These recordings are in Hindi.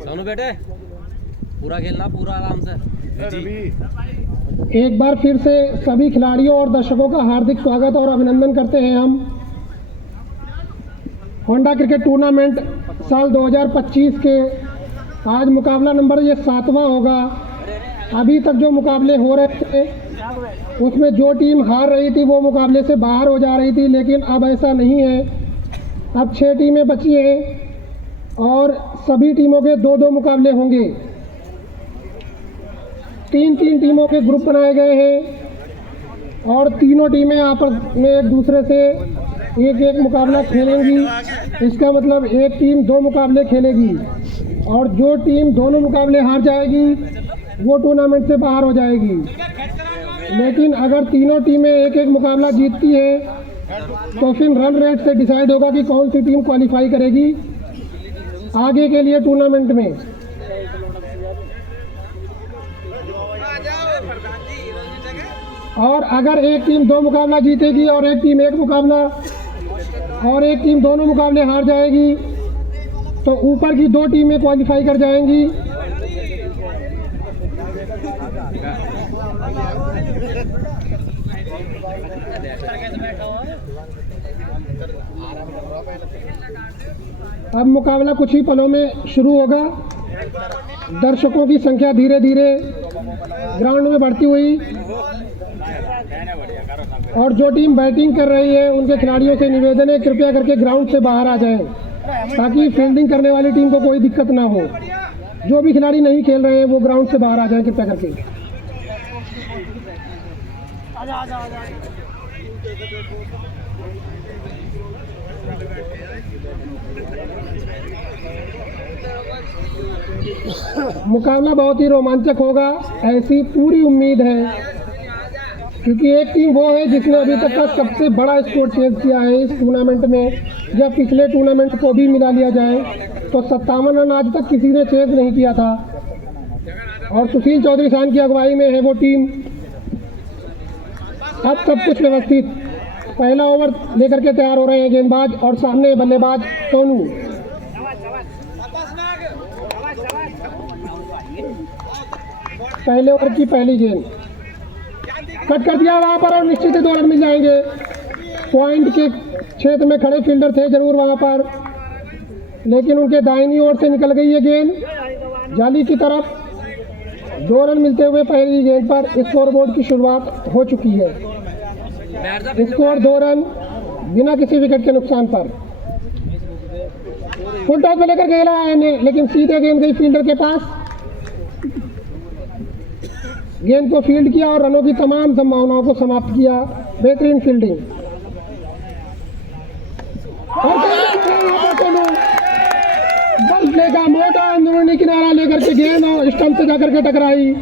सोनू बेटे पूरा खेलना, पूरा आराम से। एक बार फिर से सभी खिलाड़ियों और दर्शकों का हार्दिक स्वागत और अभिनंदन करते हैं हम। होंडा क्रिकेट टूर्नामेंट साल 2025 के आज मुकाबला नंबर ये 7वां होगा। अभी तक जो मुकाबले हो रहे थे उसमें जो टीम हार रही थी वो मुकाबले से बाहर हो जा रही थी, लेकिन अब ऐसा नहीं है। अब 6 टीमें बची हैं और सभी टीमों के 2-2 मुकाबले होंगे। 3-3 टीमों के ग्रुप बनाए गए हैं और तीनों टीमें आपस में एक दूसरे से एक मुकाबला खेलेंगी। इसका मतलब एक टीम 2 मुकाबले खेलेगी और जो टीम दोनों मुकाबले हार जाएगी वो टूर्नामेंट से बाहर हो जाएगी। लेकिन अगर तीनों टीमें एक मुकाबला जीतती है तो फिर रन रेट से डिसाइड होगा कि कौन सी टीम क्वालिफाई करेगी आगे के लिए टूर्नामेंट में। और अगर एक टीम 2 मुकाबला जीतेगी और एक टीम 1 मुकाबला और एक टीम दोनों मुकाबले हार जाएगी तो ऊपर की 2 टीमें क्वालिफाई कर जाएंगी। अब मुकाबला कुछ ही पलों में शुरू होगा। दर्शकों की संख्या धीरे धीरे ग्राउंड में बढ़ती हुई और जो टीम बैटिंग कर रही है उनके खिलाड़ियों से निवेदन है कृपया करके ग्राउंड से बाहर आ जाएं ताकि फील्डिंग करने वाली टीम को कोई दिक्कत ना हो। जो भी खिलाड़ी नहीं खेल रहे हैं वो ग्राउंड से बाहर आ जाएं कृपया करके। मुकाबला बहुत ही रोमांचक होगा ऐसी पूरी उम्मीद है, क्योंकि एक टीम वो है जिसने अभी तक का सबसे बड़ा स्कोर चेज किया है इस टूर्नामेंट में। जब पिछले टूर्नामेंट को भी मिला लिया जाए तो 57 रन आज तक किसी ने चेज नहीं किया था और सुशील चौधरी खान की अगुवाई में है वो टीम। अब सब कुछ व्यवस्थित। पहला ओवर लेकर के तैयार हो रहे हैं गेंदबाज और सामने बल्लेबाज सोनू। पहले ओवर की पहली गेंद कट कर दिया वहां पर और निश्चित ही 2 रन मिल जाएंगे। पॉइंट के क्षेत्र में खड़े फील्डर थे जरूर वहां पर, लेकिन उनके दाहिनी ओर से निकल गई है गेंद जाली की तरफ। 2 रन मिलते हुए पहली गेंद पर स्कोरबोर्ड की शुरुआत हो चुकी है। स्कोर 2 रन बिना किसी विकेट के नुकसान पर। फुल टॉस में लेकर खेला है लेकिन सीधे गेंद गई फील्डर के पास। गेंद को फील्ड किया और रनों की तमाम संभावनाओं को समाप्त किया। बेहतरीन फील्डिंग। बल्ले का मोटा अंदरूनी किनारा लेकर के गेंद और स्टंप से जाकर के टकराई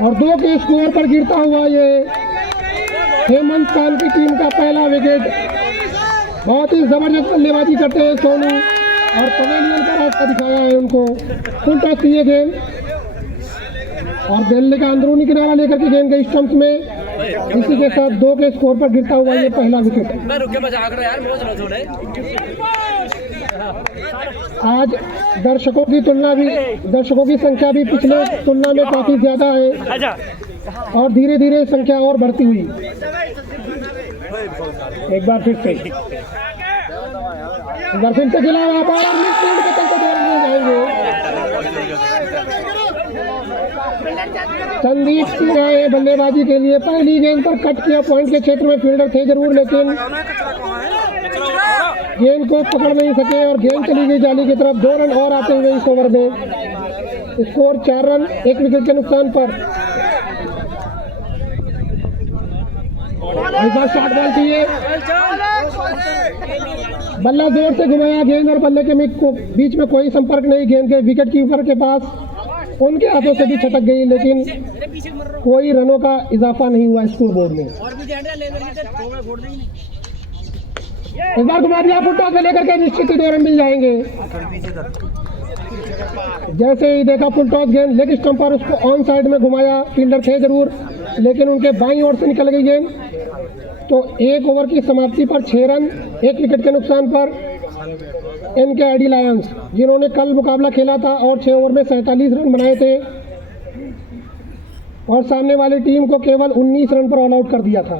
और 2 के स्कोर पर गिरता हुआ ये हेमंत खान की टीम का पहला विकेट। बहुत ही जबरदस्त बल्लेबाजी करते हैं सोनू और पवेलियन का रास्ता दिखाया है उनको। फुल टॉस की गेंद और बल्ले का अंदरूनी किनारा लेकर के गेंद गई स्टंप में। इसी के साथ 2 के स्कोर पर गिरता हुआ ये पहला विकेट। आज दर्शकों की संख्या भी पिछले तुलना में काफी ज्यादा है और धीरे धीरे संख्या और बढ़ती हुई। एक बार फिर से खिला वहां पर संदीप सिंह आए बल्लेबाजी के लिए। पहली गेंद पर कट किया। पॉइंट के क्षेत्र में फील्डर थे जरूर, लेकिन गेंद को पकड़ नहीं सके और गेंद चली गई जाली की तरफ। 2 रन और आते हुए इस ओवर में। स्कोर 4 रन 1 विकेट के नुकसान पर। एक बार शॉट बॉल चाहिए। बल्ला जोर से घुमाया। गेंद और बल्ले के बीच में कोई संपर्क नहीं। गेंद के विकेट कीपर के पास उनके हाथों से भी छटक गई, लेकिन कोई रनों का इजाफा नहीं हुआ स्कोर बोर्ड में। इस बार घुमा दिया फुल टॉस में लेकर के निश्चित ही 2 रन मिल जाएंगे। जैसे ही देखा फुल टॉस गेंद लेग स्टंप पर, उसको ऑन साइड में घुमाया, फील्डर थे जरूर लेकिन उनके बाईं ओर से निकल गई गेंद। तो 1 ओवर की समाप्ति पर 6 रन 1 विकेट के नुकसान पर NKID लायंस, जिन्होंने कल मुकाबला खेला था और 6 ओवर में 47 रन बनाए थे और सामने वाली टीम को केवल 19 रन पर ऑल आउट कर दिया था।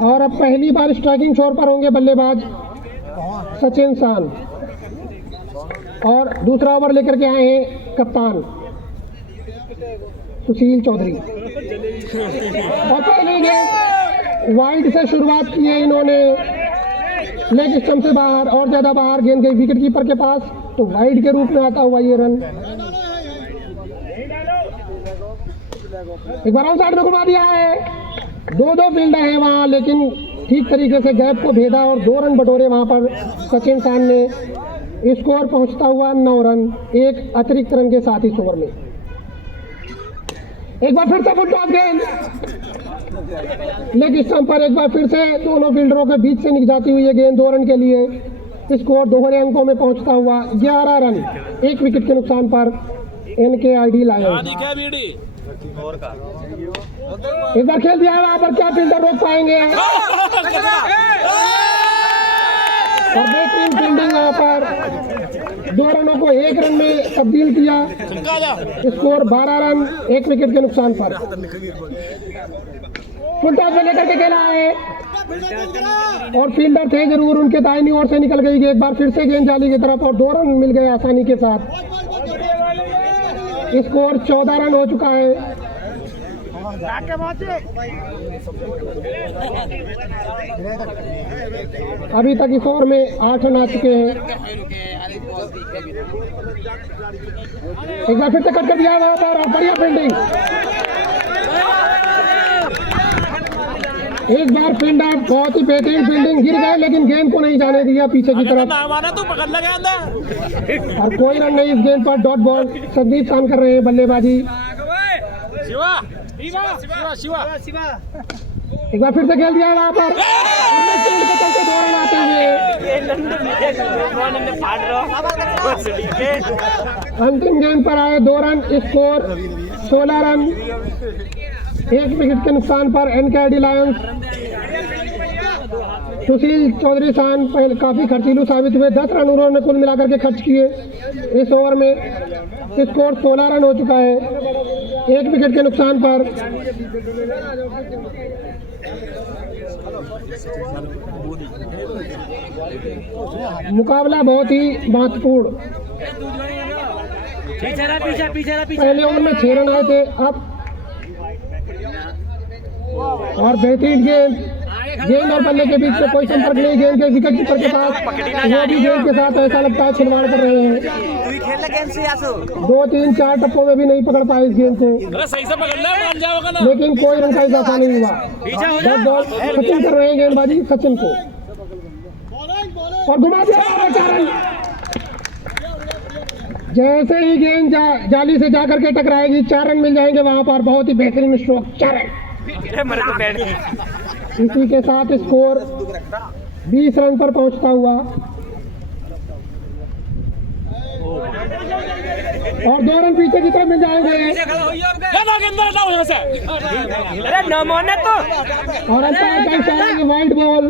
और अब पहली बार स्ट्राइकिंग छोर पर होंगे बल्लेबाज सचिन सान और दूसरा ओवर लेकर के आए हैं कप्तान सुशील चौधरी। और पहले गेंद वाइड से शुरुआत की है इन्होंने, लेग स्टंप से बाहर और ज्यादा बाहर, गेंद गई विकेट कीपर के पास, तो वाइड के रूप में आता हुआ ये रन। एक बार आउट साइड में घुमा दिया है, 2 फील्डर हैं वहां लेकिन ठीक तरीके से गैप को भेदा और 2 रन बटोरे वहां पर सचिन सान ने। स्कोर पहुंचता हुआ 9 रन 1 अतिरिक्त रन के साथ इस ओवर में। एक बार फिर से फुल टॉस गेंद लेग स्टंप पर, एक बार फिर से दोनों फील्डरों के बीच से निकल जाती हुई है गेंद 2 रन के लिए। स्कोर दोहरे अंकों में पहुंचता हुआ 11 रन 1 विकेट के नुकसान पर NKID लायंस। एक बार खेल दिया है वहां पर, क्या फील्डर रोक पाएंगे? और बेहतरीन फील्डिंग वहां पर 2 रनों को 1 रन में तब्दील किया। स्कोर 12 रन 1 विकेट के नुकसान पर। फुल टॉस में लेकर के खेला है और फील्डर थे जरूर, उनके दाहिनी ओर से निकल गई। एक बार फिर से गेंद जाली की तरफ और 2 रन मिल गए आसानी के साथ। स्कोर 14 रन हो चुका है। अभी तक इस ओवर में 8 रन आ चुके हैं। एक बार फिर से कट कर दिया वहां पर और बढ़िया फील्डिंग। एक बार फील्डर बहुत ही बेहतरीन फील्डिंग, गिर गए लेकिन गेंद को नहीं जाने दिया पीछे की तरफ और कोई रन नहीं। इस गेंद पर डॉट बॉल संदीप सान कर रहे हैं बल्लेबाजी। एक बार फिर से खेल दिया वहां पर, फील्ड के चलते 2 रन आते हुए अंतिम गेंद पर आए 2 रन। स्कोर 16 रन 1 विकेट के नुकसान पर NKID लायंस। सुशील चौधरी सान पहले काफी खर्चीलू साबित हुए, 10 रन उन्होंने कुल मिलाकर के खर्च किए इस ओवर में। स्कोर 16 रन हो चुका है 1 विकेट के नुकसान पर। मुकाबला बहुत ही महत्वपूर्ण। पहले ओवर में 6 रन आए थे, अब और बेहतरीन गेंद और बल्ले के बीच में कोई संपर्क नहीं। गेंद के विकेट कीपर के पास, वो भी गेंद के साथ ऐसा लगता है छिलवाड़ कर रहे हैं। 2, 3, 4 टप्पों में भी नहीं पकड़ पाए इस गेंद को, लेकिन कोई रन का इजाफा नहीं हुआ। बॉल सचिन कर रहे हैं गेंदबाजी सचिन को और घुमा दिया 4 रन। जैसे ही गेंद जाली से जाकर के टकराएगी 4 रन मिल जाएंगे वहां पर। बहुत ही बेहतरीन स्ट्रोक, 4 रन। इसी के साथ स्कोर 20 रन पर पहुंचता हुआ और 2 रन पीछे की तरफ मिल जाएंगे। और अंपायर का इशारा है वाइड बॉल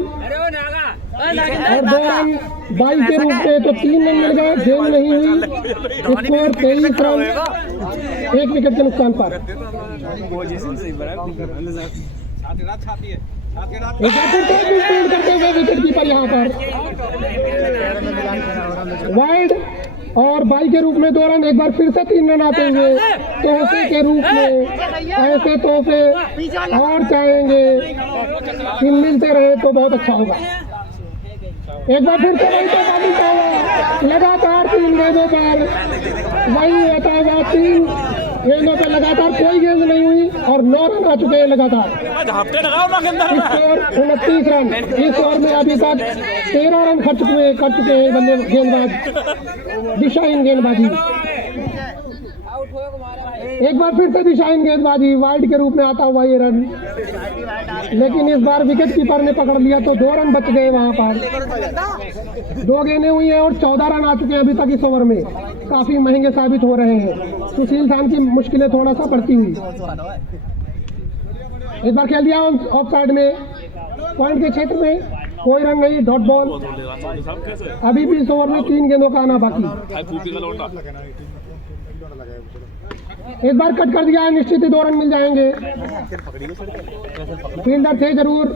और 2 रन 22 के रूप में, तो 3 रन मिल गए, गेंद नहीं हुई। स्कोर 23 रन 1 विकेट के नुकसान पर। फील्ड करते हुए विकेट कीपर यहाँ पर वाइड और 22 के रूप में 2 रन। एक बार फिर से 3 रन आते हुए तोहफे के रूप में। ऐसे तोहफे और चाहेंगे कि मिलते रहे तो बहुत अच्छा होगा। एक बार फिर से वही तोहफा मिलता हुआ लगातार 3 गेंदों पर वही होता हुआ 3 गेंदों पे लगातार कोई गेंद नहीं हुई और 9 रन आ चुके हैं लगातार। Score 29 run. इस ओवर में अभी तक 13 रन कर चुके हैं बल्ले गेंदबाज। दिशाहीन गेंदबाजी, एक बार फिर से दिशाहीन गेंदबाजी, वाइड के रूप में आता हुआ ये रन, लेकिन इस बार विकेट कीपर ने पकड़ लिया तो 2 रन बच गए वहां पर। 2 गेंदें हुई हैं और 14 रन आ चुके हैं अभी तक इस ओवर में। काफी महंगे साबित हो रहे हैं। सुशील खान की मुश्किलें थोड़ा सा बढ़ती हुई। इस बार खेल दिया ऑफ साइड में, पॉइंट के क्षेत्र में कोई रन नहीं, डॉट बॉल। अभी भी इस ओवर में 3 गेंदों का आना बाकी। एक बार कट कर दिया है, निश्चित ही 2 रन मिल जाएंगे। फील्डर थे जरूर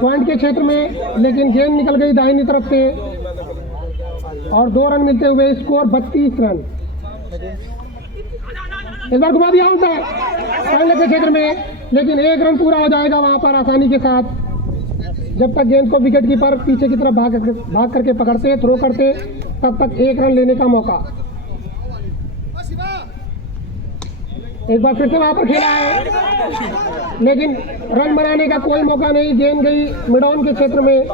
पॉइंट के क्षेत्र में, लेकिन गेंद निकल गई दाहिनी तरफ से और 2 रन मिलते हुए स्कोर 32 रन। इस बार घुमा दिया होता है पहले के क्षेत्र में, लेकिन 1 रन पूरा हो जाएगा वहां पर आसानी के साथ, जब तक गेंद को विकेट कीपर पीछे की तरफ भाग करके पकड़ते थ्रो करते, तब तक 1 रन लेने का मौका। एक बार फिर से वहां पर खेला है, लेकिन रन बनाने का कोई मौका नहीं। गेंद गई मिड ऑन के क्षेत्र में,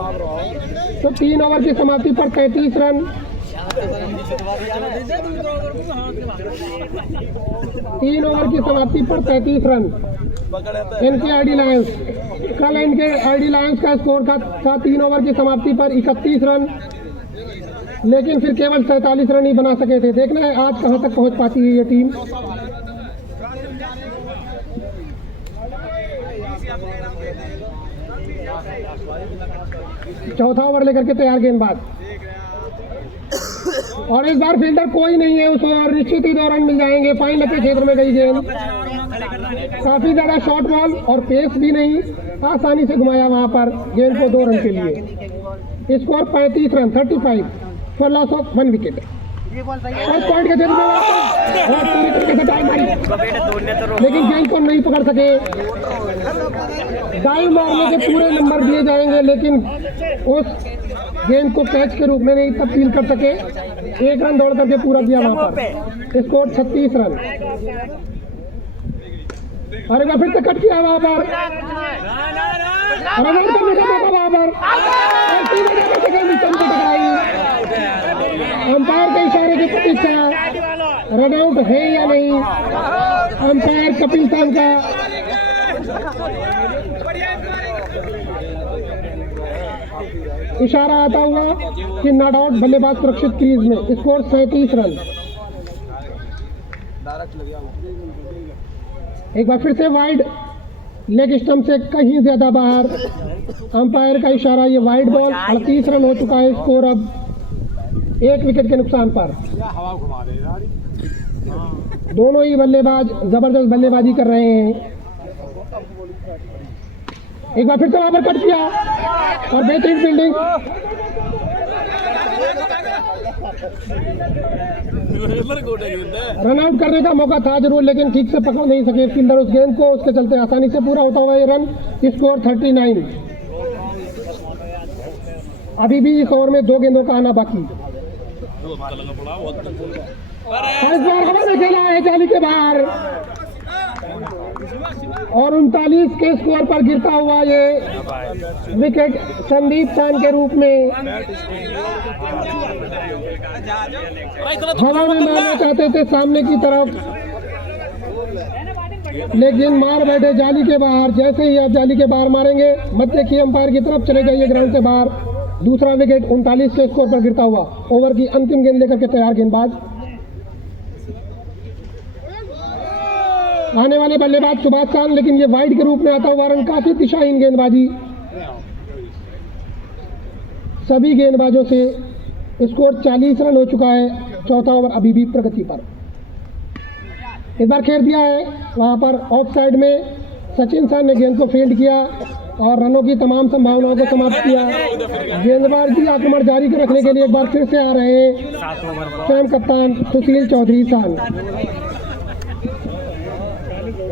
तो 3 ओवर की समाप्ति पर 33 रन। 3 ओवर की समाप्ति पर 33 रन। इनके आईडी लायंस, कल इनके आईडी लायंस का स्कोर था 3 ओवर की समाप्ति पर 31 रन, लेकिन फिर केवल 47 रन ही बना सके थे। देखना है आज कहां तक पहुंच पाती है ये टीम। चौथा ओवर लेकर के तैयार गेंदबाज, और इस बार फील्डर कोई नहीं है उस ओवर, निश्चित ही 2 रन मिल जाएंगे। फाइन के क्षेत्र में गई गेंद, काफी ज्यादा शॉर्ट बॉल और पेस भी नहीं, आसानी से घुमाया वहां पर गेंद को 2 रन के लिए। Score 35 run, 35 for loss of 1 wicket. और पॉइंट के क्षेत्र में और पूरी तरीके से डाइव मारी, लेकिन गेंद को नहीं पकड़ सके। डाइव मारने के पूरे नंबर दिए जाएंगे, लेकिन उस गेंद को कैच के रूप में नहीं तब्दील कर सके। 1 रन दौड़ करके पूरा किया वहां पर। Score 36 run. और एक बार फिर से कट किया वहां पर, रन आउट करने का मौका वहां पर, अंपायर के इशारे की प्रतीक्षा। रन आउट है या नहीं, अंपायर कपिल खान का इशारा आता हुआ कि नॉट आउट, बल्लेबाज सुरक्षित क्रीज में। Score 37 run. एक बार फिर से वाइड, लेग स्टंप से कहीं ज्यादा बाहर, अंपायर का इशारा, ये वाइड बॉल। 38 रन हो चुका है स्कोर अब 1 विकेट के नुकसान पर। दोनों ही बल्लेबाज जबरदस्त बल्लेबाजी कर रहे हैं। एक बार फिर से वहां पर कट किया और बेहतरीन फील्डिंग। रन आउट करने का मौका था जरूर, लेकिन ठीक से पकड़ नहीं सके फील्डर उस गेंद को, उसके चलते आसानी से पूरा होता हुआ ये रन। स्कोर 39। अभी भी इस ओवर में 2 गेंदों का आना बाकी। इस बार हवा में खेला है जाली के बाहर और 39 के स्कोर पर गिरता हुआ ये विकेट संदीप खान के रूप में। हवा में मारना चाहते थे सामने की तरफ, लेकिन मार बैठे जाली के बाहर। जैसे ही आप जाली के बाहर मारेंगे, मत देखिए अंपायर की तरफ चले जाइए ग्राउंड से बाहर। दूसरा विकेट 39 के स्कोर पर गिरता हुआ। ओवर की अंतिम गेंद लेकर के तैयार गेंदबाज, आने वाले बल्लेबाज सुभाष खान, लेकिन ये वाइड के रूप में आता हुआ रन। काफी दिशाहीन गेंदबाजी सभी गेंदबाजों से। स्कोर 40 रन हो चुका है। चौथा ओवर अभी भी प्रगति पर। एक बार खेल दिया है वहां पर ऑफ साइड में, सचिन सर ने गेंद को फील्ड किया और रनों की तमाम संभावनाओं को समाप्त किया। गेंदबाजी आक्रमण जारी रखने के लिए एक बार फिर से आ रहे हैं स्वयं कप्तान सुशील चौधरी साहब।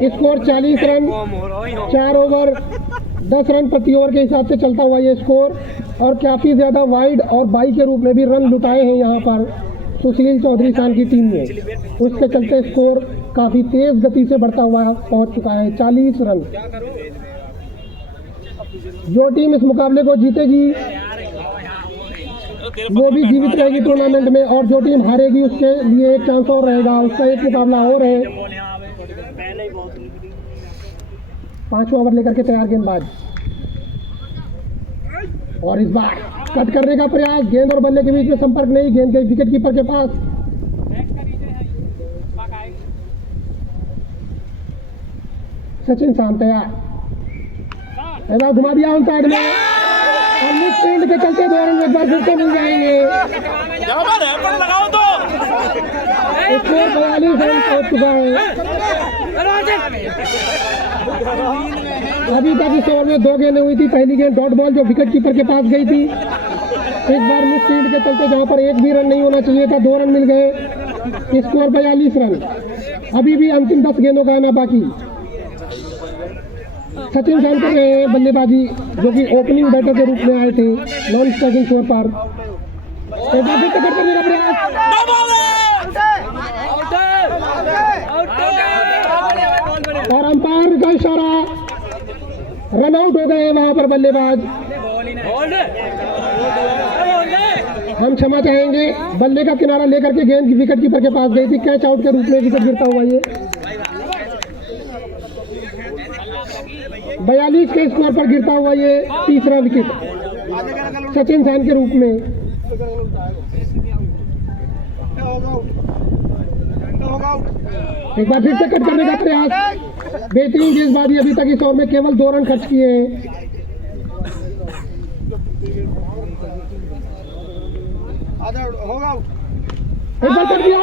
स्कोर 40 रन, 4 ओवर 10 रन प्रति ओवर के हिसाब से चलता हुआ ये स्कोर, और काफी ज्यादा वाइड और बाई के रूप में भी रन लुटाए हैं यहाँ पर सुशील चौधरी खान की टीम में। उसके चलते स्कोर काफ़ी तेज गति से बढ़ता हुआ पहुंच चुका है 40 रन। जो टीम इस मुकाबले को जीतेगी वो भी जीवित रहेगी टूर्नामेंट में, और जो टीम हारेगी उसके लिए एक चांस और रहेगा, उसका एक मुकाबला और है। 5वां ओवर लेकर के तैयार गेंदबाज, और इस बार कट करने का प्रयास, गेंद और बल्ले के बीच में संपर्क नहीं, गेंद गई विकेट कीपर के पास। सचिन शांत तैयार, घुमा दिया उन साइड में, और मिड फील्ड के चलते 2 रन एक बार फिर से मिल जाएंगे। स्कोर 42 रन पहुंच चुका है। अभी तक इस ओवर में 2 गेंदें हुई थी। पहली गेंद डॉट बॉल जो विकेट कीपर के पास गई थी, एक बार मिड फील्ड के चलते जहां पर एक भी रन नहीं होना चाहिए था, 2 रन मिल गए। Score 42 run. अभी भी अंतिम 10 गेंदों का आना बाकी। सचिन शांत कर रहे हैं बल्लेबाजी, जो कि ओपनिंग बैटर के रूप में आए थे नॉन स्ट्राइकिंग छोर पर। एक बार फिर टक्कर करने का प्रयास, और अंपायर का इशारा, रन आउट हो गए वहां पर बल्लेबाज। हम क्षमा चाहेंगे, बल्ले का किनारा लेकर के गेंद विकेट कीपर के पास गई थी, कैच आउट के रूप में विकेट गिरता हुआ ये 42 के स्कोर पर गिरता हुआ ये तीसरा विकेट सचिन सैन के रूप में। एक बार फिर से कट करने का प्रयास, बेहतरीन गेंदबाजी। अभी तक इस ओवर में केवल 2 रन खर्च किए हैं। एक बार कर दिया,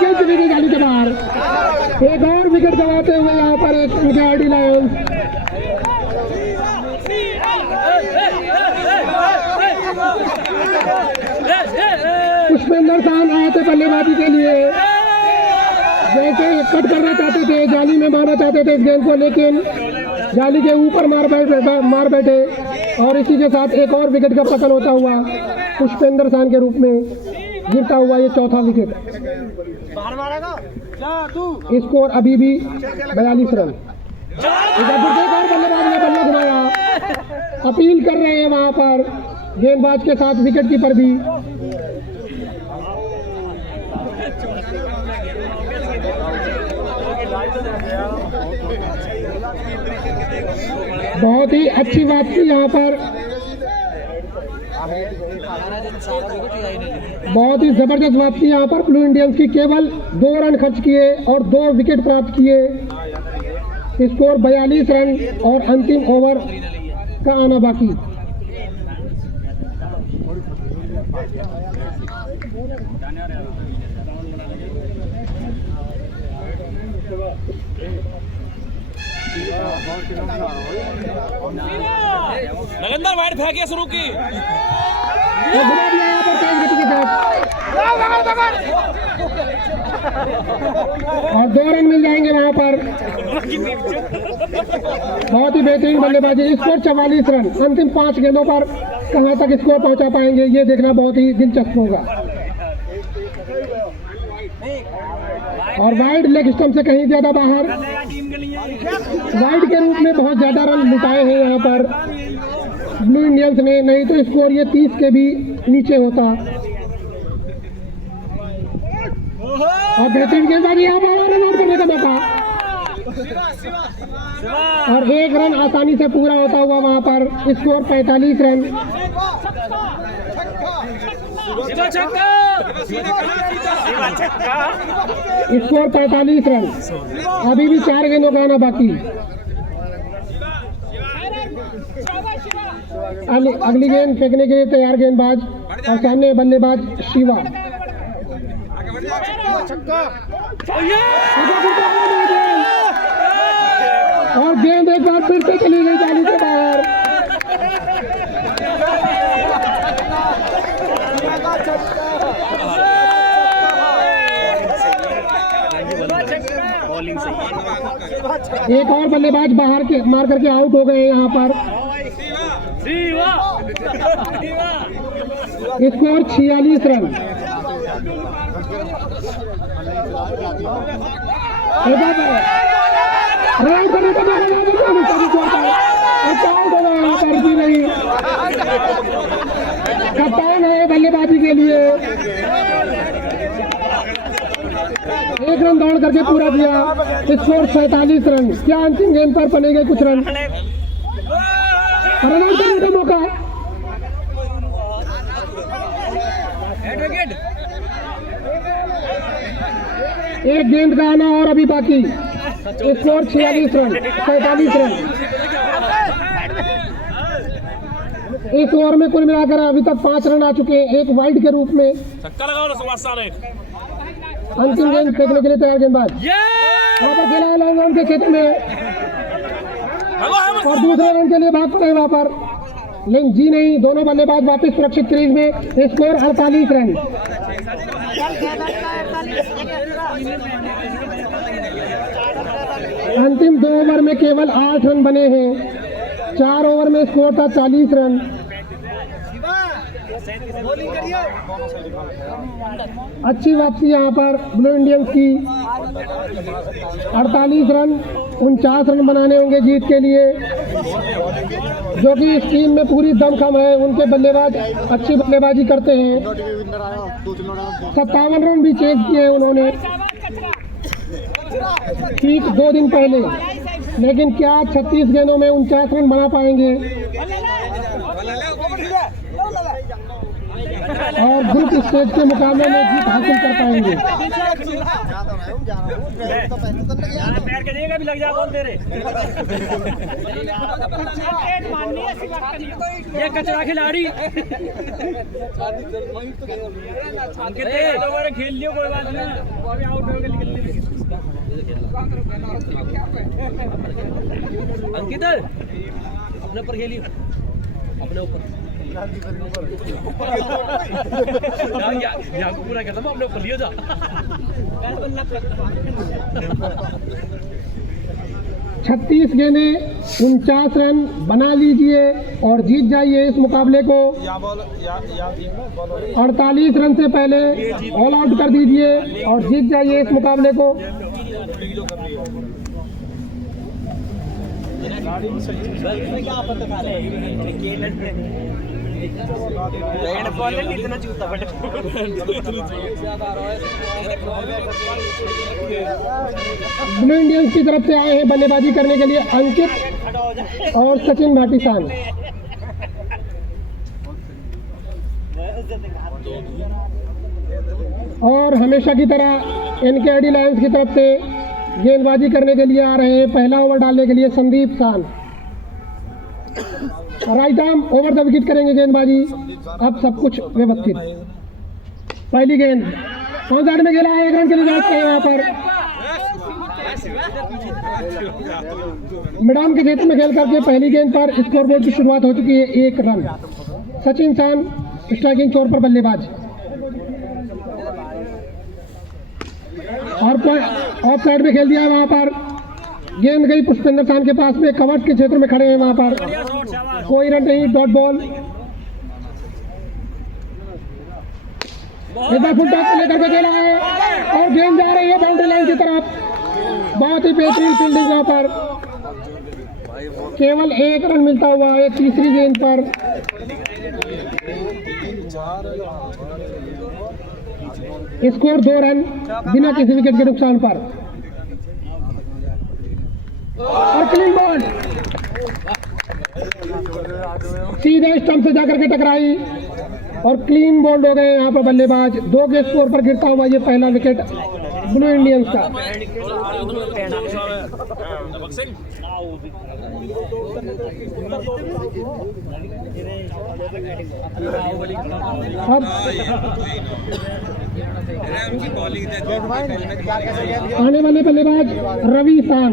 गेंद चली गई गाड़ी के बाहर। एक और विकेट गंवाते हुए यहाँ पर एक आरडी लायंस। पुष्पेंद्र शान आए थे बल्लेबाजी के लिए, जैसे कट करना चाहते थे, जाली में मारना चाहते थे इस गेंद को, लेकिन जाली के ऊपर मार बैठे, और इसी के साथ एक और विकेट का पतन होता हुआ पुष्पेंद्र शान के रूप में गिरता हुआ ये चौथा विकेट। स्कोर अभी भी 42 रन। एक और बल्लेबाज ने बल्ला घुमाया, अपील कर रहे हैं वहां पर गेंदबाज के साथ विकेट कीपर भी। बहुत ही अच्छी बात की यहाँ पर, बहुत ही जबरदस्त बात की यहाँ पर ब्लू इंडियंस की। केवल 2 रन खर्च किए और 2 विकेट प्राप्त किए। स्कोर 42 रन और अंतिम ओवर का आना बाकी। नगेंद्र वाइड फेंकिए शुरू की, और 2 रन मिल जाएंगे वहां पर। बहुत ही बेहतरीन बल्लेबाजी। Score 44 run. अंतिम 5 गेंदों पर कहां तक स्कोर पहुंचा पाएंगे, ये देखना बहुत ही दिलचस्प होगा। और वाइड लेग स्टंप से कहीं ज्यादा बाहर, वाइड के रूप में बहुत ज्यादा रन लुटाए हैं यहाँ पर ब्लू इंडियंस ने, नहीं तो स्कोर ये 30 के भी नीचे होता। और बेहतरीन गेंदबाजी यहाँ पर रन आउट करने का मौका, और 1 रन आसानी से पूरा होता हुआ वहां पर। Score 45 run. Score 45 run. अभी भी 4 गेंदों का आना बाकी। अगली गेंद फेंकने के लिए तैयार गेंदबाज, और सामने बल्लेबाज शिवा। और गेंद एक बार फिर से चली गई जाली के बाहर। एक और बल्लेबाज बाहर के मार करके आउट हो गए यहाँ पर। Score 46 run. कप्तान है बल्लेबाजी के लिए, 1 रन दौड़ करके पूरा किया। Score 47 run. क्या अंतिम गेंद पर बनेंगे कुछ रन? रन आउट करने का मौका। एक गेंद का आना और अभी बाकी। Score 46 run, 47 run. इस ओवर में कुल मिलाकर अभी तक 5 रन आ चुके हैं, एक वाइड के रूप में। छक्का लगाओ ना सुभाष सारे। अंतिम गेंद फेंकने के लिए तैयार गेंदबाज वहाँ पर खेला है लॉन्ग रन के क्षेत्र में और दूसरे रन के लिए भाग पड़े वहाँ पर, लेकिन जी नहीं, दोनों बल्लेबाज वापस सुरक्षित क्रीज में। Score 48 run. अंतिम 2 ओवर में केवल 8 रन बने हैं। 4 ओवर में स्कोर था 40 रन। अच्छी वापसी यहाँ पर ब्लू इंडियंस की। 48 रन, 49 रन बनाने होंगे जीत के लिए, जो कि इस टीम में पूरी दमखम है। उनके बल्लेबाज अच्छी बल्लेबाजी करते हैं। 57 रन भी चेज किए उन्होंने ठीक 2 दिन पहले, लेकिन क्या 36 गेंदों में 49 रन बना पाएंगे और ग्रुप स्टेज के मुकाबले में जीत हासिल कर पाएंगे? ये कचरा खिलाड़ी खेल लियो, कोई बात नहीं, अभी आउट हो गए। अंकित अपने ऊपर खेलियो, अपने ऊपर पूरा करता हूँ, अपने ऊपर लियो जा। 36 गेंदें, 49 रन बना लीजिए और जीत जाइए इस मुकाबले को। 48 रन से पहले ऑल आउट कर दीजिए और जीत जाइए इस मुकाबले को। ब्लू इंडियंस की तरफ से आए हैं बल्लेबाजी करने के लिए अंकित और सचिन भाटीसान। और हमेशा की तरह एनकेडी लायंस की तरफ से गेंदबाजी करने के लिए आ रहे हैं। पहला ओवर डालने के लिए संदीप सान, right arm over the wicket करेंगे गेंदबाजी। अब सब कुछ व्यवस्थित। पहली गेंद ऑन साइड में खेला है, 1 रन के लिए जाते हैं वहाँ पर। मैदान के क्षेत्र में खेल करके पहली गेंद पर स्कोरबोर्ड की शुरुआत हो चुकी है, 1 रन। सचिन सान स्ट्राइकिंग छोर पर बल्लेबाज और ऑफ साइड में खेल दिया है वहाँ पर। गेंद गई पुष्पेंद्र सान के पास में, कवर्स के क्षेत्र में खड़े हैं वहाँ पर, कोई रन नहीं, डॉट बॉल। एक बार फुल टॉस लेकर के खेला है और गेंद जा रही है बाउंड्री लाइन की तरफ। बहुत ही बेहतरीन फील्डिंग यहाँ पर। केवल 1 रन मिलता हुआ है तीसरी गेंद पर। स्कोर 2 रन बिना किसी विकेट के नुकसान पर। और क्लीन बॉल सीधे स्टंप से जाकर के टकराई और क्लीन बॉल्ड हो गए यहाँ पर बल्लेबाज। 2 के स्कोर पर गिरता हुआ ये पहला विकेट ब्लू इंडियंस का। अब आने वाले बल्लेबाज रवि सान।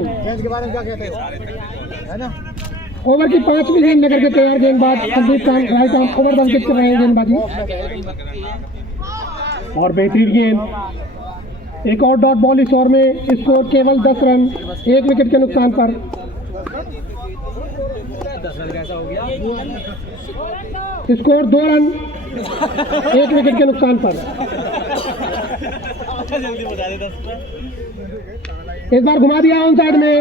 ओवर की 5वीं गेंद लेकर के तैयार गेंदबाज संदीप सान, right arm over the wicket कर रहे हैं गेंदबाजी और बेहतरीन गेंद। एक और डॉट बॉल इस ओवर में। स्कोर केवल 10 रन 1 विकेट के नुकसान पर। स्कोर 2 रन 1 विकेट के नुकसान पर। इस बार घुमा दिया ऑन साइड में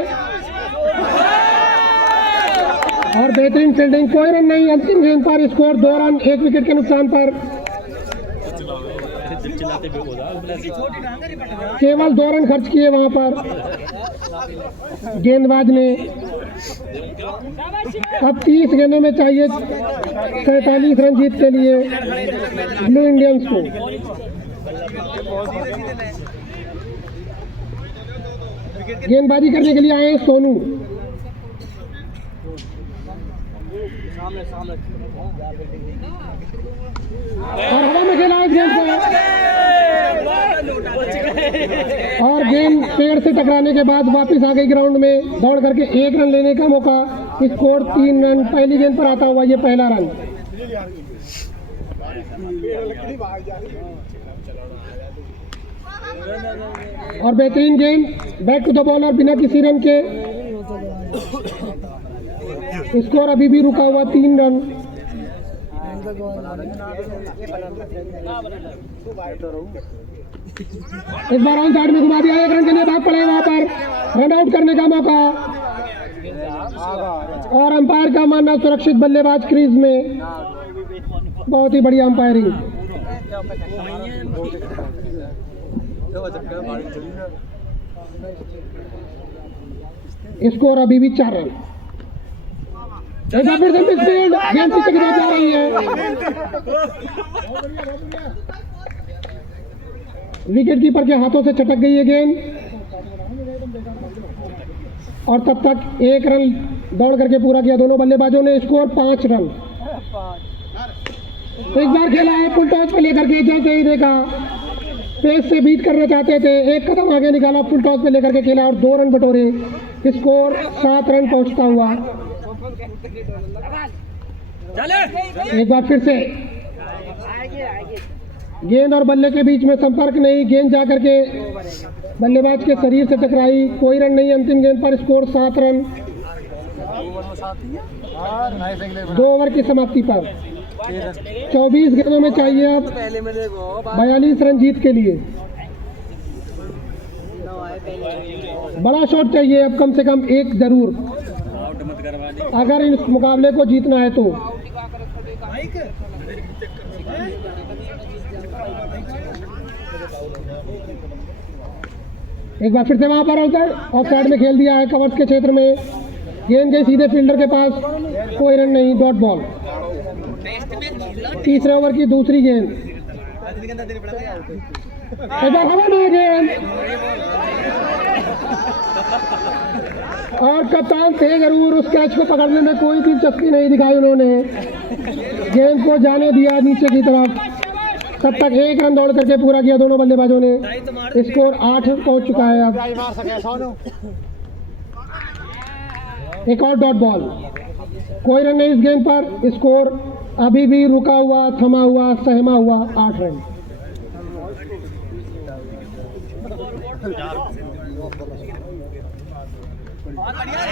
और बेहतरीन फील्डिंग, कोई रन नहीं। अंतिम गेंद पर स्कोर 2 रन 1 विकेट के नुकसान पर। केवल 2 रन खर्च किए वहां पर गेंदबाज ने। अब 30 गेंदों में चाहिए 47 रन जीत के लिए ब्लू इंडियंस को। गेंदबाजी करने के लिए आए सोनू और हवा में खेला इस गेंद को और गेंद पेड़ से टकराने के बाद वापस आ गई ग्राउंड में। दौड़ करके 1 रन लेने का मौका। Score 3 run. पहली गेंद पर आता हुआ ये पहला रन। और बेहतरीन गेंद बैक टू द बॉलर बिना किसी रन के। स्कोर अभी भी रुका हुआ 3 रन। इस बार ऑन साइड में घुमा दिया। 1 रन के लिए भाग पड़े वहां पर। रन आउट करने का मौका और अंपायर का मानना सुरक्षित बल्लेबाज क्रीज में। बहुत ही बढ़िया अंपायरिंग। स्कोर अभी भी 4 रन। एक बार फिर से मिसफील्ड, गेंद पिच की तरफ जा रही है। विकेट कीपर के हाथों से छटक गई है गेंद और तब तक 1 रन दौड़ करके पूरा किया दोनों बल्लेबाजों ने। Score 5 run. एक बार खेला है फुल टॉस पे लेकर के, जैसे ही देखा पेस से बीट करना चाहते थे, 1 कदम आगे निकाला, फुल टॉस पे लेकर के खेला और 2 रन बटोरे। स्कोर 7 रन पहुंचता हुआ। एक बार फिर से गेंद और बल्ले के बीच में संपर्क नहीं। गेंद जाकर के बल्लेबाज के शरीर से टकराई। कोई रन नहीं। अंतिम गेंद पर स्कोर 7 रन 2 ओवर की समाप्ति पर। 24 गेंदों में चाहिए अब 42 रन जीत के लिए। बड़ा शॉट चाहिए अब, कम से कम 1 जरूर, अगर इस मुकाबले को जीतना है तो। एक बार फिर से वहां पर ऑफ साइड में खेल दिया है कवर्स के क्षेत्र में। गेंद गई सीधे फील्डर के पास। कोई रन नहीं। Dot ball. तीसरे ओवर की दूसरी गेंद। हवा में गेंद और कप्तान थे जरूर, उस कैच को पकड़ने में कोई दिलचस्पी नहीं दिखाई उन्होंने। गेंद को जाने दिया नीचे की तरफ। तब तक 1 रन दौड़ करके पूरा किया दोनों बल्लेबाजों ने। स्कोर 8 पहुंच चुका है अब। एक और डॉट बॉल। कोई रन नहीं इस गेंद पर। स्कोर अभी भी रुका हुआ, थमा हुआ, सहमा हुआ 8 रन।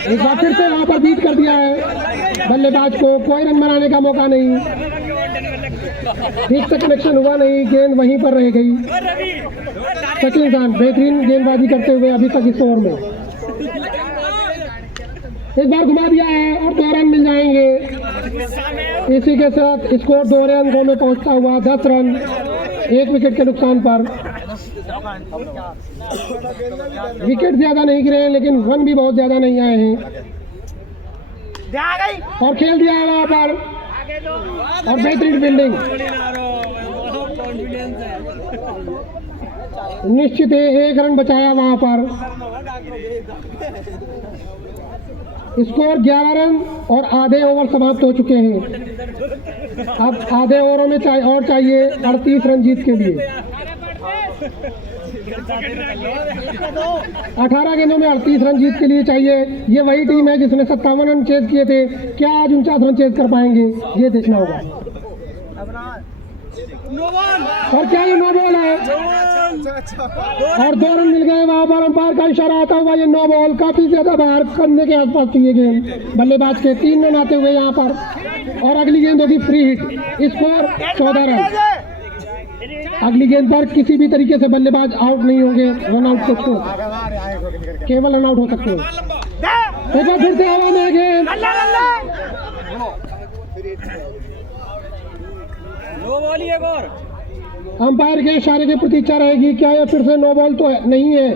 एक बार फिर से वहां पर बीट कर दिया है बल्लेबाज को। कोई रन बनाने का मौका नहीं। ठीक से कनेक्शन हुआ नहीं। गेंद वहीं पर रह गई। सचिन खान बेहतरीन गेंदबाजी करते हुए अभी तक इस ओवर में। इस बार घुमा दिया है और 2 रन मिल जाएंगे। इसी के साथ स्कोर 2 रन में पहुंचता हुआ 10 रन 1 विकेट के नुकसान पर। विकेट ज्यादा नहीं गिरे हैं लेकिन रन भी बहुत ज्यादा नहीं आए हैं। और खेल दिया है वहां पर और बेहतरीन फील्डिंग। निश्चित है 1 रन बचाया वहां पर। स्कोर 11 रन और आधे ओवर समाप्त हो चुके हैं। अब आधे ओवरों में चाहिए 38 रन जीत के लिए। 18 गेंदों में 38 रन जीत के लिए चाहिए। ये वही टीम है जिसने 57 रन चेज किए थे। क्या आज 49 रन चेज कर पाएंगे, ये देखना होगा। और क्या ये नो बॉल है? और 2 रन मिल गए वहां पर। अंपायर का इशारा आता हुआ ये नो बॉल, काफी ज्यादा बाहर करने के आसपास थी ये गेंद बल्लेबाज के। 3 रन आते हुए यहाँ पर और अगली गेंद होगी फ्री हिट। Score 14 run. अगली गेंद पर किसी भी तरीके से बल्लेबाज आउट नहीं होंगे, रन आउट को केवल रन आउट हो सकते हैं। एक बार फिर से हवा में गेंद, अंपायर के इशारे की प्रतीक्षा रहेगी। क्या यह फिर से नो बॉल तो नहीं है?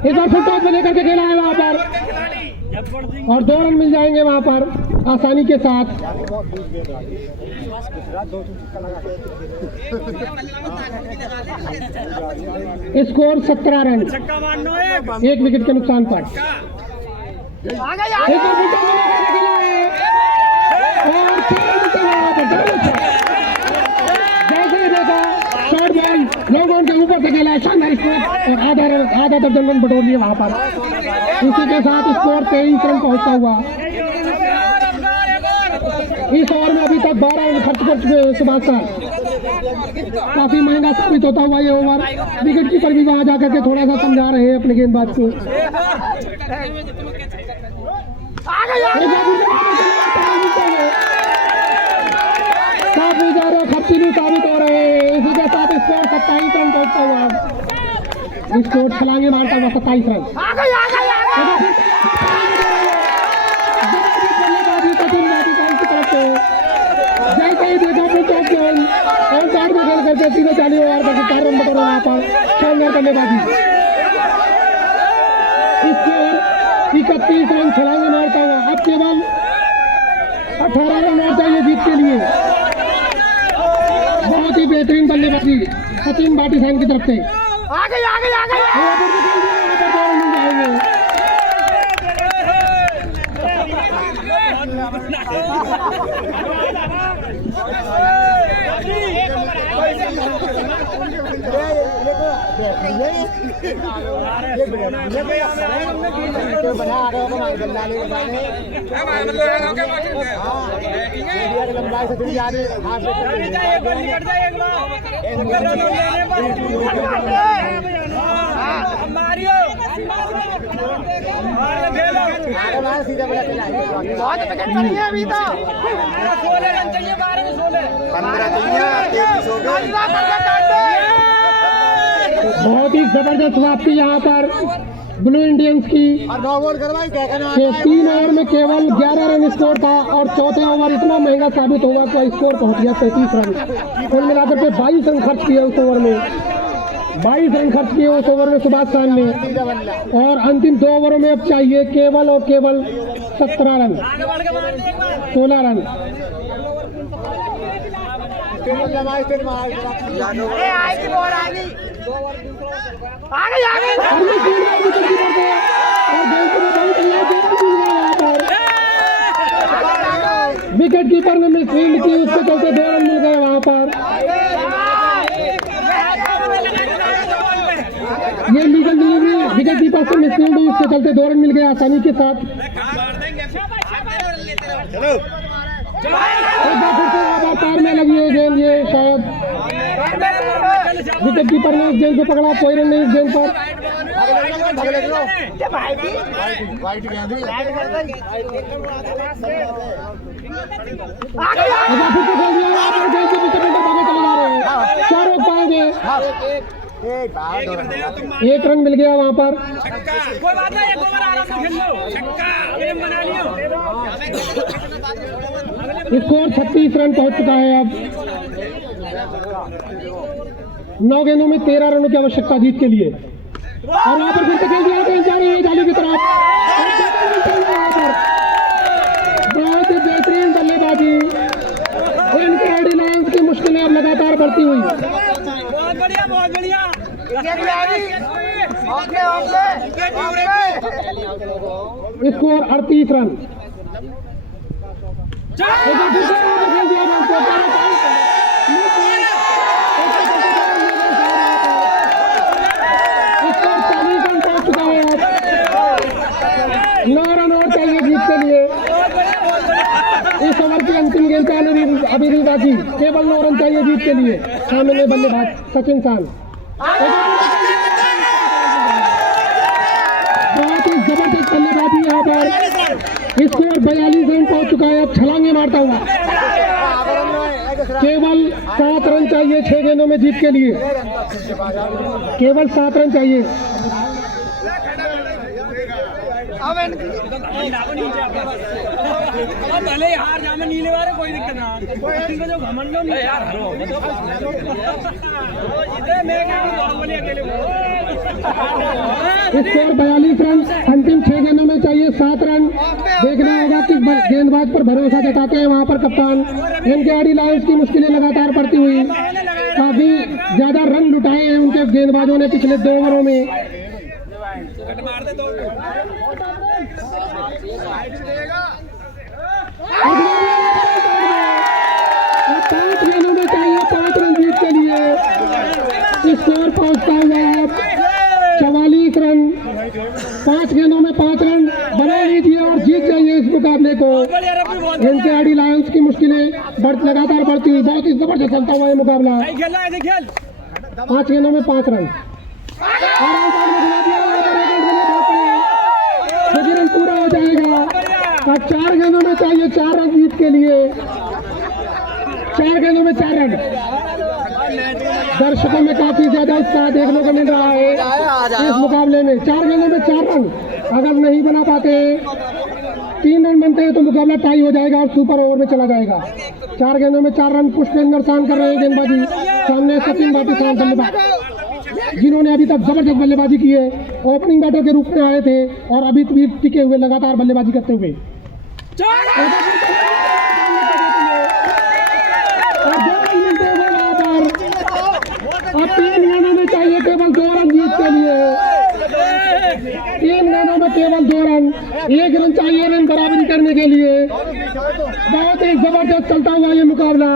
एक बार फिर टॉप में लेकर के खेला है वहां पर और 2 रन मिल जाएंगे वहां पर आसानी के साथ। स्कोर 17 रन, 1 विकेट के नुकसान पर। जैसे देखा शॉर्ट बॉल लोगों के ऊपर से खेला, शानदार स्कोर और आधा दर्जन रन बटोर लिए वहां पर। इसी के साथ स्कोर 23 रन पहुंचता हुआ। इस ओवर में अभी तक 12 रन खर्च कर चुके हैं सुभाष सर। काफी महंगा साबित होता हुआ ये ओवर। विकेट कीपर भी वहां जाकर के थोड़ा सा समझा रहे हैं अपने गेंदबाज को। काफी ज्यादा खर्चीली साबित हो रहे हैं। इसी के साथ स्कोर 27 रन पहुंचता हुआ। स्कोर छलांगे मारता हुआ 27 रन। जैसे ही देखा अपने टॉप गेंद और चार में खेल करके 340 ओवर तक 4 रन बटोरे वहां पर। शानदार बल्लेबाजी। स्कोर 31 रन छलांगे मारता हुआ। अब केवल 18 रन और चाहिए जीत के लिए। बहुत ही बेहतरीन बल्लेबाजी सचिन बाटीसाइन की तरफ से। आगे आगे आगे बहुत ही जबरदस्त वापसी यहाँ पर ब्लू इंडियंस की। 3 ओवर में केवल 11 रन स्कोर था और चौथे ओवर इतना महंगा साबित हुआ कि स्कोर पहुंच गया 33 रन। कुल मिलाकर के 22 रन खर्च किए उस ओवर में। 22 रन खर्च किए उस ओवर में सुभाष खान ने। और अंतिम 2 ओवरों में अब चाहिए केवल और केवल 17 रन, 16 रन। विकेट कीपर ने मिसफील्ड की, उसके चलते 2 रन मिल गए वहां पर। ये लीगल डिलीवरी विकेट कीपर से मिसफील्ड हुई, उसके चलते 2 रन मिल गए आसानी के साथ। तार में लगी है गेंद, ये शायद विकेट कीपर ने इस गेंद को पकड़ा। कोई रन नहीं इस गेंद पर। क्या रोक पाएंगे? 1 रन मिल गया वहां पर। स्कोर 36 रन पहुंच चुका है। अब 9 गेंदों में 13 रनों की आवश्यकता जीत के लिए। और वहां पर फिर से खेल दिया जा रही है जाली की तरफ। बहुत ही बेहतरीन बल्लेबाजी। एडिलांस की मुश्किलें अब लगातार बढ़ती हुई। बहुत बढ़िया बहुत बढ़िया। Score 38 run. रन और चाहिए जीत के लिए। इस ओवर के अंदर अभी नहीं बाकी, केवल 9 रन चाहिए जीत के लिए। सामने बल्लेबाज सचिन खान, बहुत ही जबरदस्त बल्लेबाजी यहाँ पर। स्कोर 42 रन पहुंच चुका है। अब छलांगे मारता हुआ, केवल 7 रन चाहिए 6 गेंदों में जीत के लिए, केवल 7 रन चाहिए। भले हार जामे नीले वाले कोई दिक्कत ना, जो घमंड नहीं यार हरो मैं अकेले स्कोर 42 रन, अंतिम 6 गेंदों में चाहिए 7 रन। देखना होगा कि गेंदबाज पर भरोसा जताते हैं वहां पर कप्तान। एनकेआरडी लायंस की मुश्किलें लगातार बढ़ती हुई, काफी ज्यादा रन लुटाए हैं उनके गेंदबाजों ने पिछले 2 ओवरों में। अब 5 गेंदों में चाहिए 5 रन जीत के लिए। स्कोर पहुंचता हुआ 44 रन, 5 गेंदों में 5 रन बना लीजिए और जीत जाइए इस मुकाबले को। एनकेआरडी लायंस की मुश्किलें लगातार बढ़ती हुई, बहुत ही जबरदस्त चलता हुआ ये मुकाबला। 5 गेंदों में 5 रन रन पूरा हो जाएगा। अब 4 गेंदों में चाहिए 4 रन जीत के लिए। 4 गेंदों में 4 रन। दर्शकों में काफी ज्यादा उत्साह देखने को मिल रहा है इस मुकाबले में। 4 गेंदों में 4 रन अगर नहीं बना पाते, 3 रन बनते हैं तो मुकाबला टाई हो जाएगा और सुपर ओवर में चला जाएगा। 4 गेंदों में 4 रन पुष्पेंद्र शान कर रहे हैं गेंदबाजी। सामने सचिन बाटी बल्लेबाज, जिन्होंने अभी तक जबरदस्त बल्लेबाजी की है। ओपनिंग बैटर के रूप में आए थे और अभी भी टिके हुए लगातार बल्लेबाजी करते हुए। अब 3 गेंदों में चाहिए केवल 2 रन जीत के लिए। 3 गेंदों में केवल 2 रन, 1 रन चाहिए रन बराबरी करने के लिए। बहुत ही जबरदस्त चलता हुआ ये मुकाबला।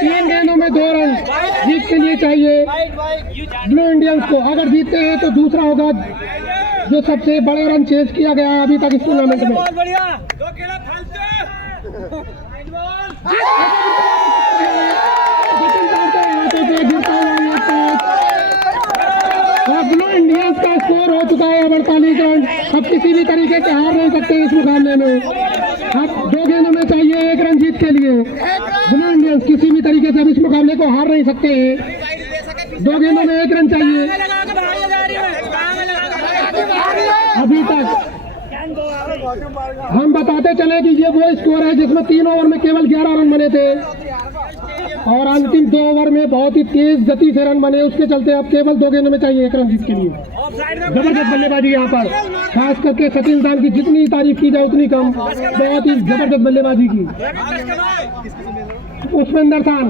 3 गेंदों में 2 रन जीत के लिए चाहिए ब्लू इंडियंस को। अगर जीतते हैं तो दूसरा होगा जो सबसे बड़े रन चेज किया गया है अभी तक इस टूर्नामेंट में। ब्लू इंडियंस का स्कोर हो चुका है 48 रन। अब किसी भी तरीके से हार नहीं सकते इस मुकाबले में। अब 2 गेंदों में चाहिए 1 रन जीत के लिए। ब्लू इंडियंस किसी भी तरीके से अब इस मुकाबले को हार नहीं सकते हैं। 2 गेंदों में 1 रन चाहिए। अभी तक हम बताते चले कि ये वो स्कोर है जिसमें 3 ओवर में केवल 11 रन बने थे और अंतिम 2 ओवर में बहुत ही तेज गति से रन बने। उसके चलते अब केवल 2 गेंदों में चाहिए 1 रन जीत के लिए। जबरदस्त बल्लेबाजी यहाँ पर, खास करके सचिन खान की जितनी तारीफ की जाए उतनी कम। बहुत ही जबरदस्त बल्लेबाजी की पुष्पेंद्र शान।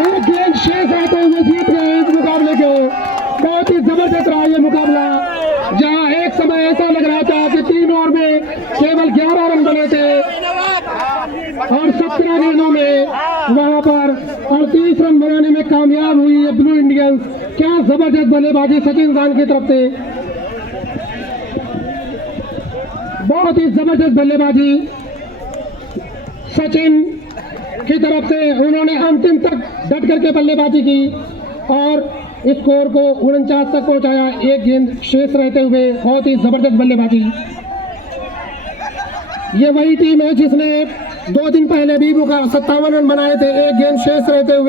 एक गेंद शेष रहते हुए जीत गए इस मुकाबले को। बहुत ही जबरदस्त रहा ये मुकाबला, जहां एक समय ऐसा लग रहा था कि 3 ओवर में केवल 11 रन बने थे और 17 गेंदों में वहां पर 38 रन बनाने में कामयाब हुई है ब्लू इंडियंस। क्या जबरदस्त बल्लेबाजी सचिन खान की तरफ से, बहुत ही जबरदस्त बल्लेबाजी सचिन की तरफ से। उन्होंने अंतिम तक डट करके बल्लेबाजी की और स्कोर को 49 तक पहुंचाया, 1 गेंद शेष रहते हुए। बहुत ही जबरदस्त बल्लेबाजी। ये वही टीम है जिसने 2 दिन पहले भी 57 रन बनाए थे 1 गेंद शेष रहते हुए।